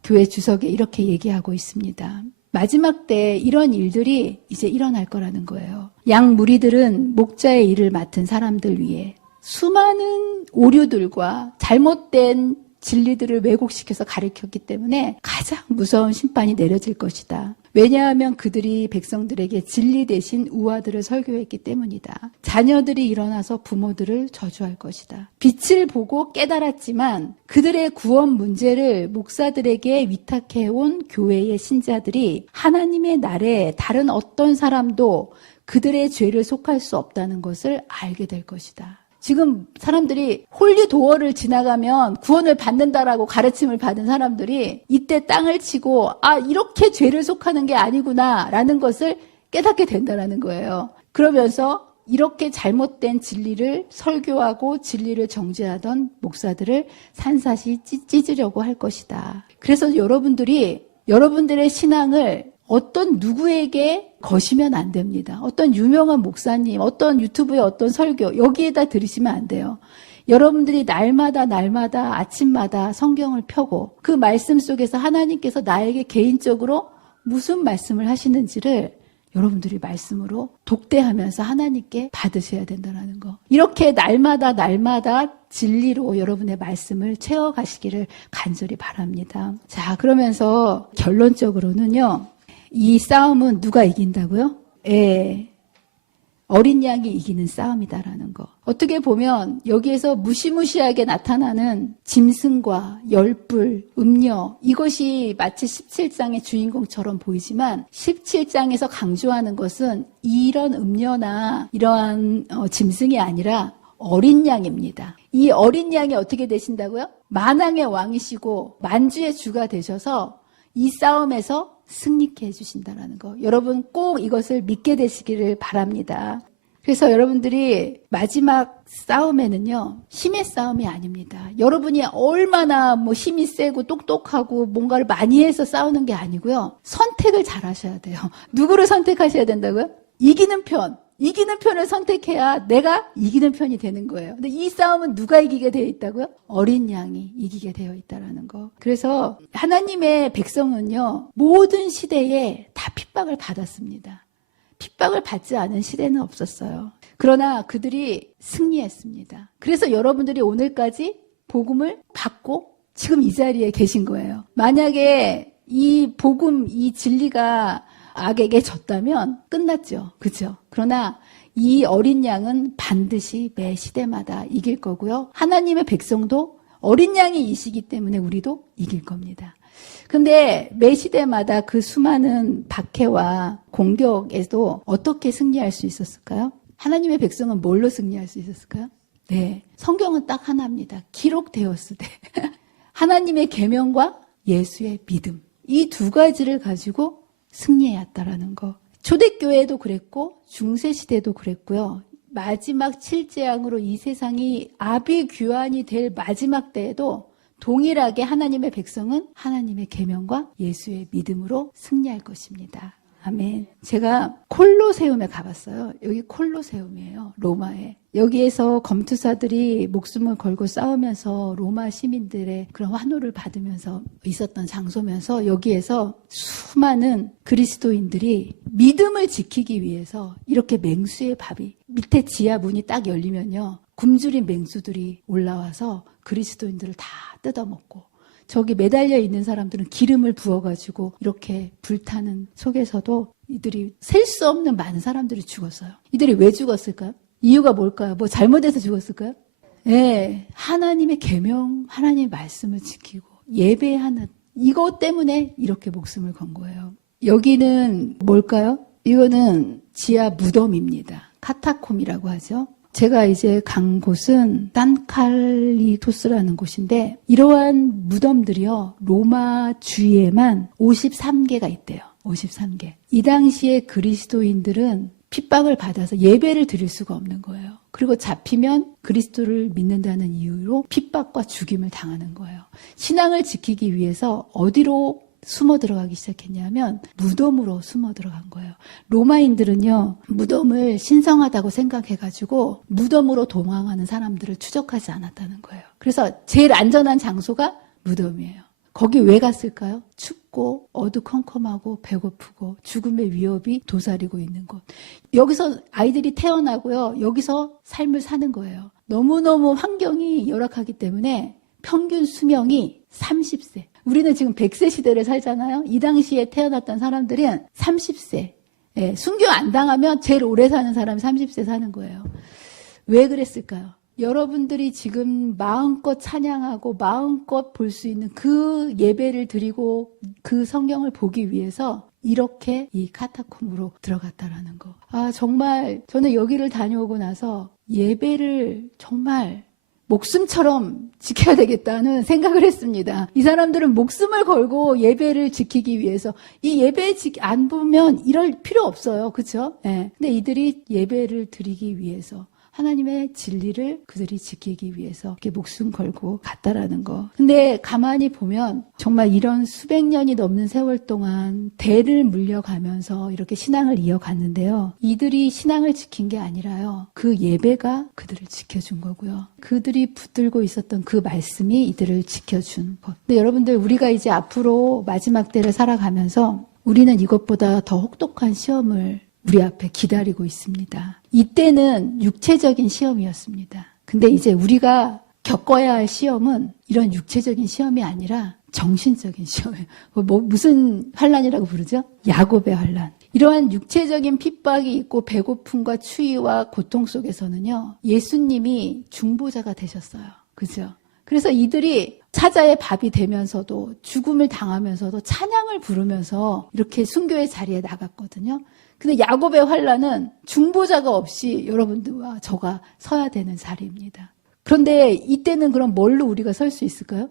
교회 주석에 이렇게 얘기하고 있습니다. 마지막 때 이런 일들이 이제 일어날 거라는 거예요. 양 무리들은 목자의 일을 맡은 사람들 위해 수많은 오류들과 잘못된 진리들을 왜곡시켜서 가르쳤기 때문에 가장 무서운 심판이 내려질 것이다. 왜냐하면 그들이 백성들에게 진리 대신 우화들을 설교했기 때문이다. 자녀들이 일어나서 부모들을 저주할 것이다. 빛을 보고 깨달았지만 그들의 구원 문제를 목사들에게 위탁해온 교회의 신자들이 하나님의 날에 다른 어떤 사람도 그들의 죄를 속할 수 없다는 것을 알게 될 것이다. 지금 사람들이 홀리도어를 지나가면 구원을 받는다라고 가르침을 받은 사람들이 이때 땅을 치고 아, 이렇게 죄를 속하는 게 아니구나 라는 것을 깨닫게 된다는 거예요. 그러면서 이렇게 잘못된 진리를 설교하고 진리를 정죄하던 목사들을 산사시 찢으려고 할 것이다. 그래서 여러분들의 신앙을 어떤 누구에게 거시면 안 됩니다. 어떤 유명한 목사님, 어떤 유튜브의 어떤 설교 여기에다 들으시면 안 돼요. 여러분들이 날마다 아침마다 성경을 펴고 그 말씀 속에서 하나님께서 나에게 개인적으로 무슨 말씀을 하시는지를 여러분들이 말씀으로 독대하면서 하나님께 받으셔야 된다는 거. 이렇게 날마다 진리로 여러분의 말씀을 채워가시기를 간절히 바랍니다. 자, 그러면서 결론적으로는요. 이 싸움은 누가 이긴다고요? 어린 양이 이기는 싸움이다라는 거. 어떻게 보면 여기에서 무시무시하게 나타나는 짐승과 열불, 음녀 이것이 마치 17장의 주인공처럼 보이지만 17장에서 강조하는 것은 이런 음녀나 이러한 짐승이 아니라 어린 양입니다. 이 어린 양이 어떻게 되신다고요? 만왕의 왕이시고 만주의 주가 되셔서 이 싸움에서 승리케 해주신다는 거. 여러분 꼭 이것을 믿게 되시기를 바랍니다. 그래서 여러분들이 마지막 싸움에는요, 힘의 싸움이 아닙니다. 여러분이 얼마나 힘이 세고 똑똑하고 뭔가를 많이 해서 싸우는 게 아니고요. 선택을 잘 하셔야 돼요. 누구를 선택하셔야 된다고요? 이기는 편을 선택해야 내가 이기는 편이 되는 거예요. 근데 이 싸움은 누가 이기게 되어 있다고요? 어린 양이 이기게 되어 있다는 거. 그래서 하나님의 백성은요, 모든 시대에 다 핍박을 받았습니다. 핍박을 받지 않은 시대는 없었어요. 그러나 그들이 승리했습니다. 그래서 여러분들이 오늘까지 복음을 받고 지금 이 자리에 계신 거예요. 만약에 이 복음, 이 진리가 악에게 졌다면 끝났죠. 그죠? 그러나 이 어린 양은 반드시 매 시대마다 이길 거고요. 하나님의 백성도 어린 양이 이시기 때문에 우리도 이길 겁니다. 근데 매 시대마다 그 수많은 박해와 공격에도 어떻게 승리할 수 있었을까요? 하나님의 백성은 뭘로 승리할 수 있었을까요? 네, 성경은 딱 하나입니다. 기록되었을 때 하나님의 계명과 예수의 믿음, 이 두 가지를 가지고 승리해왔다라는 거. 초대교회도 그랬고 중세시대도 그랬고요. 마지막 7재앙으로 이 세상이 아비규환이 될 마지막 때에도 동일하게 하나님의 백성은 하나님의 계명과 예수의 믿음으로 승리할 것입니다. 아멘. 제가 콜로세움에 가봤어요. 여기 콜로세움이에요. 로마에. 여기에서 검투사들이 목숨을 걸고 싸우면서 로마 시민들의 그런 환호를 받으면서 있었던 장소면서 여기에서 수많은 그리스도인들이 믿음을 지키기 위해서 이렇게 맹수의 밥이 밑에 지하 문이 딱 열리면요. 굶주린 맹수들이 올라와서 그리스도인들을 다 뜯어먹고 저기 매달려 있는 사람들은 기름을 부어가지고 이렇게 불타는 속에서도 이들이 셀 수 없는 많은 사람들이 죽었어요. 이들이 왜 죽었을까요? 이유가 뭘까요? 뭐 잘못해서 죽었을까요? 네, 하나님의 계명, 하나님의 말씀을 지키고 예배하는 이것 때문에 이렇게 목숨을 건 거예요. 여기는 뭘까요? 이거는 지하 무덤입니다. 카타콤이라고 하죠. 제가 이제 간 곳은 산칼리토스라는 곳인데 이러한 무덤들이요. 로마 주위에만 53개가 있대요. 53개. 이 당시에 그리스도인들은 핍박을 받아서 예배를 드릴 수가 없는 거예요. 그리고 잡히면 그리스도를 믿는다는 이유로 핍박과 죽임을 당하는 거예요. 신앙을 지키기 위해서 어디로 숨어 들어가기 시작했냐면 무덤으로 숨어 들어간 거예요. 로마인들은요. 무덤을 신성하다고 생각해가지고 무덤으로 도망하는 사람들을 추적하지 않았다는 거예요. 그래서 제일 안전한 장소가 무덤이에요. 거기 왜 갔을까요? 춥고 어두컴컴하고 배고프고 죽음의 위협이 도사리고 있는 곳. 여기서 아이들이 태어나고요. 여기서 삶을 사는 거예요. 너무너무 환경이 열악하기 때문에 평균 수명이 30세. 우리는 지금 100세 시대를 살잖아요. 이 당시에 태어났던 사람들은 30세. 예, 순교 안 당하면 제일 오래 사는 사람이 30세 사는 거예요. 왜 그랬을까요? 여러분들이 지금 마음껏 찬양하고 마음껏 볼 수 있는 그 예배를 드리고 그 성경을 보기 위해서 이렇게 이 카타콤으로 들어갔다라는 거. 아, 정말 저는 여기를 다녀오고 나서 예배를 정말 목숨처럼 지켜야 되겠다는 생각을 했습니다. 이 사람들은 목숨을 걸고 예배를 지키기 위해서 이 예배 안 보면 이럴 필요 없어요. 그렇죠? 네. 근데 이들이 예배를 드리기 위해서 하나님의 진리를 그들이 지키기 위해서 이렇게 목숨 걸고 갔다라는 거. 근데 가만히 보면 정말 이런 수백 년이 넘는 세월 동안 대를 물려가면서 이렇게 신앙을 이어갔는데요. 이들이 신앙을 지킨 게 아니라요. 그 예배가 그들을 지켜준 거고요. 그들이 붙들고 있었던 그 말씀이 이들을 지켜준 것. 근데 여러분들 우리가 이제 앞으로 마지막 때를 살아가면서 우리는 이것보다 더 혹독한 시험을 우리 앞에 기다리고 있습니다. 이때는 육체적인 시험이었습니다. 근데 이제 우리가 겪어야 할 시험은 이런 육체적인 시험이 아니라 정신적인 시험이에요. 무슨 환란이라고 부르죠? 야곱의 환란. 이러한 육체적인 핍박이 있고 배고픔과 추위와 고통 속에서는요. 예수님이 중보자가 되셨어요. 그죠? 그래서 이들이 사자의 밥이 되면서도 죽음을 당하면서도 찬양을 부르면서 이렇게 순교의 자리에 나갔거든요. 근데 야곱의 환란은 중보자가 없이 여러분들과 저가 서야 되는 자리입니다. 그런데 이때는 그럼 뭘로 우리가 설 수 있을까요?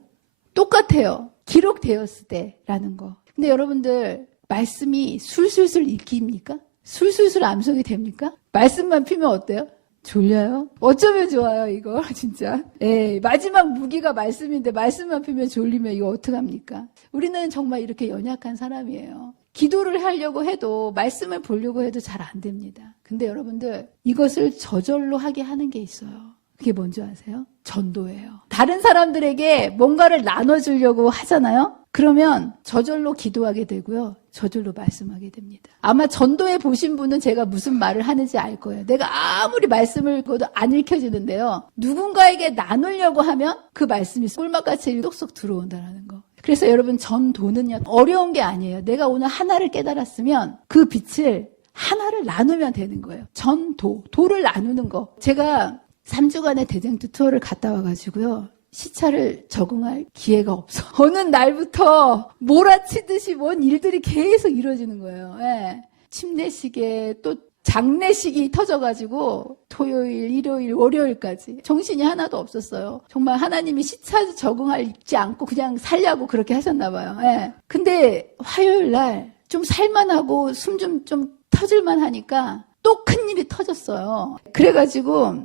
똑같아요. 기록되었을 때라는 거. 근데 여러분들 말씀이 술술술 읽힙니까? 술술술 암송이 됩니까? 말씀만 피면 어때요? 졸려요? 어쩌면 좋아요, 이거, 진짜. 예, 마지막 무기가 말씀인데, 말씀만 피면 졸리면 이거 어떡합니까? 우리는 정말 이렇게 연약한 사람이에요. 기도를 하려고 해도, 말씀을 보려고 해도 잘 안 됩니다. 근데 여러분들, 이것을 저절로 하게 하는 게 있어요. 그게 뭔지 아세요? 전도예요. 다른 사람들에게 뭔가를 나눠주려고 하잖아요? 그러면 저절로 기도하게 되고요. 저절로 말씀하게 됩니다. 아마 전도에 보신 분은 제가 무슨 말을 하는지 알 거예요. 내가 아무리 말씀을 읽어도 안 읽혀지는데요. 누군가에게 나누려고 하면 그 말씀이 꿀맛같이 쏙쏙 들어온다는 거. 그래서 여러분 전도는요. 어려운 게 아니에요. 내가 오늘 하나를 깨달았으면 그 빛을 하나를 나누면 되는 거예요. 전도, 도를 나누는 거. 제가 3주간의 대쟁투 투어를 갔다 와가지고요. 시차를 적응할 기회가 없어. 어느 날부터 몰아치듯이 뭔 일들이 계속 이루어지는 거예요. 예. 침례식에 또 장례식이 터져가지고 토요일, 일요일, 월요일까지 정신이 하나도 없었어요. 정말 하나님이 시차 적응하지 않고 그냥 살려고 그렇게 하셨나 봐요. 예. 근데 화요일 날 좀 살만하고 숨 좀 터질만 하니까 또 큰일이 터졌어요. 그래가지고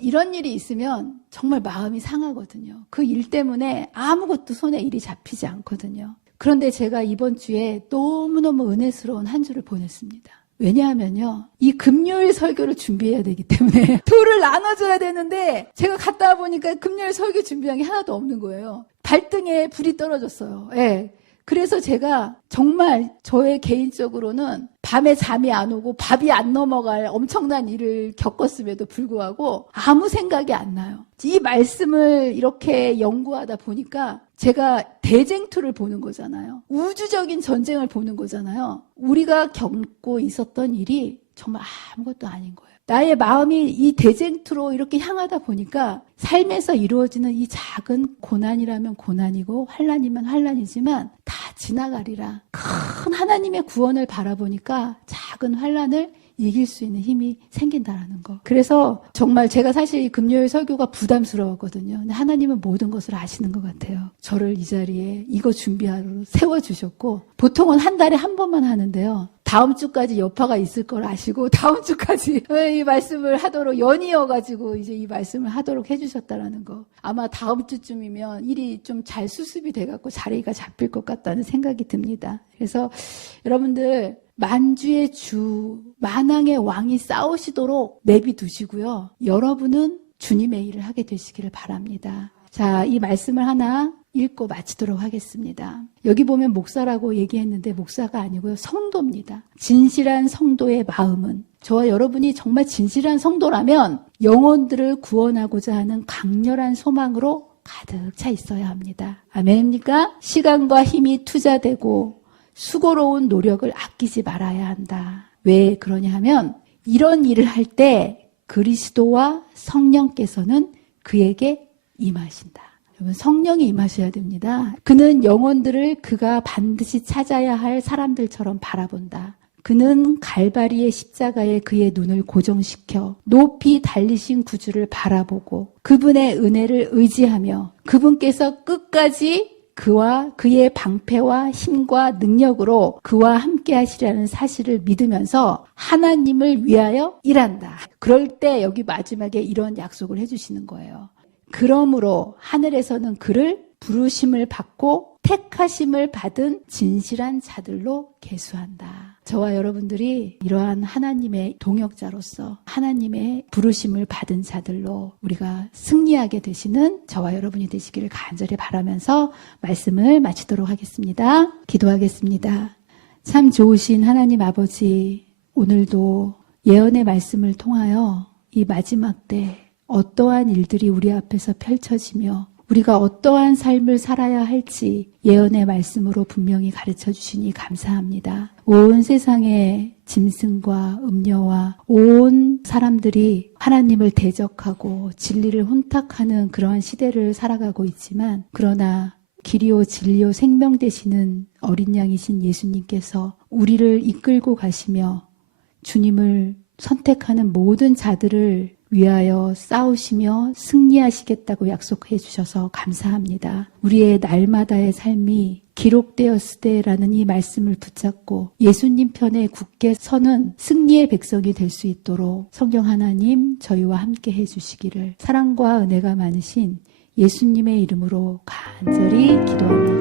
이런 일이 있으면 정말 마음이 상하거든요. 그 일 때문에 아무것도 손에 일이 잡히지 않거든요. 그런데 제가 이번 주에 너무너무 은혜스러운 한 주를 보냈습니다. 왜냐하면요, 이 금요일 설교를 준비해야 되기 때문에 둘을 나눠줘야 되는데 제가 갔다 와보니까 금요일 설교 준비한 게 하나도 없는 거예요. 발등에 불이 떨어졌어요. 예. 그래서 제가 정말 저의 개인적으로는 밤에 잠이 안 오고 밥이 안 넘어갈 엄청난 일을 겪었음에도 불구하고 아무 생각이 안 나요. 이 말씀을 이렇게 연구하다 보니까 제가 대쟁투를 보는 거잖아요. 우주적인 전쟁을 보는 거잖아요. 우리가 겪고 있었던 일이 정말 아무것도 아닌 거예요. 나의 마음이 이 대쟁투로 이렇게 향하다 보니까 삶에서 이루어지는 이 작은 고난이라면 고난이고 환난이면 환난이지만 다 지나가리라. 큰 하나님의 구원을 바라보니까 작은 환난을 이길 수 있는 힘이 생긴다라는 거. 그래서 정말 제가 사실 이 금요일 설교가 부담스러웠거든요. 근데 하나님은 모든 것을 아시는 것 같아요. 저를 이 자리에 이거 준비하러 세워주셨고, 보통은 한 달에 한 번만 하는데요. 다음 주까지 여파가 있을 걸 아시고 다음 주까지 이 말씀을 하도록 연이어가지고 이제 이 말씀을 하도록 해주셨다라는 거. 아마 다음 주쯤이면 일이 좀 잘 수습이 돼갖고 자리가 잡힐 것 같다는 생각이 듭니다. 그래서 여러분들 만주의 주, 만왕의 왕이 싸우시도록 내비두시고요. 여러분은 주님의 일을 하게 되시기를 바랍니다. 자, 이 말씀을 하나 읽고 마치도록 하겠습니다. 여기 보면 목사라고 얘기했는데 목사가 아니고요. 성도입니다. 진실한 성도의 마음은, 저와 여러분이 정말 진실한 성도라면 영혼들을 구원하고자 하는 강렬한 소망으로 가득 차 있어야 합니다. 아멘입니까? 시간과 힘이 투자되고 수고로운 노력을 아끼지 말아야 한다. 왜 그러냐 하면 이런 일을 할 때 그리스도와 성령께서는 그에게 임하신다. 여러분, 성령이 임하셔야 됩니다. 그는 영혼들을 그가 반드시 찾아야 할 사람들처럼 바라본다. 그는 갈바리의 십자가에 그의 눈을 고정시켜 높이 달리신 구주를 바라보고 그분의 은혜를 의지하며 그분께서 끝까지 그와 그의 방패와 힘과 능력으로 그와 함께 하시라는 사실을 믿으면서 하나님을 위하여 일한다. 그럴 때 여기 마지막에 이런 약속을 해주시는 거예요. 그러므로 하늘에서는 그를 부르심을 받고 택하심을 받은 진실한 자들로 계수한다. 저와 여러분들이 이러한 하나님의 동역자로서 하나님의 부르심을 받은 자들로 우리가 승리하게 되시는 저와 여러분이 되시기를 간절히 바라면서 말씀을 마치도록 하겠습니다. 기도하겠습니다. 참 좋으신 하나님 아버지, 오늘도 예언의 말씀을 통하여 이 마지막 때 어떠한 일들이 우리 앞에서 펼쳐지며 우리가 어떠한 삶을 살아야 할지 예언의 말씀으로 분명히 가르쳐 주시니 감사합니다. 온 세상의 짐승과 음녀와 온 사람들이 하나님을 대적하고 진리를 혼탁하는 그러한 시대를 살아가고 있지만, 그러나 길이요 진리요 생명 되시는 어린 양이신 예수님께서 우리를 이끌고 가시며 주님을 선택하는 모든 자들을 위하여 싸우시며 승리하시겠다고 약속해 주셔서 감사합니다. 우리의 날마다의 삶이 기록되었을 때라는 이 말씀을 붙잡고 예수님 편에 굳게 서는 승리의 백성이 될 수 있도록 성령 하나님 저희와 함께 해주시기를 사랑과 은혜가 많으신 예수님의 이름으로 간절히 기도합니다.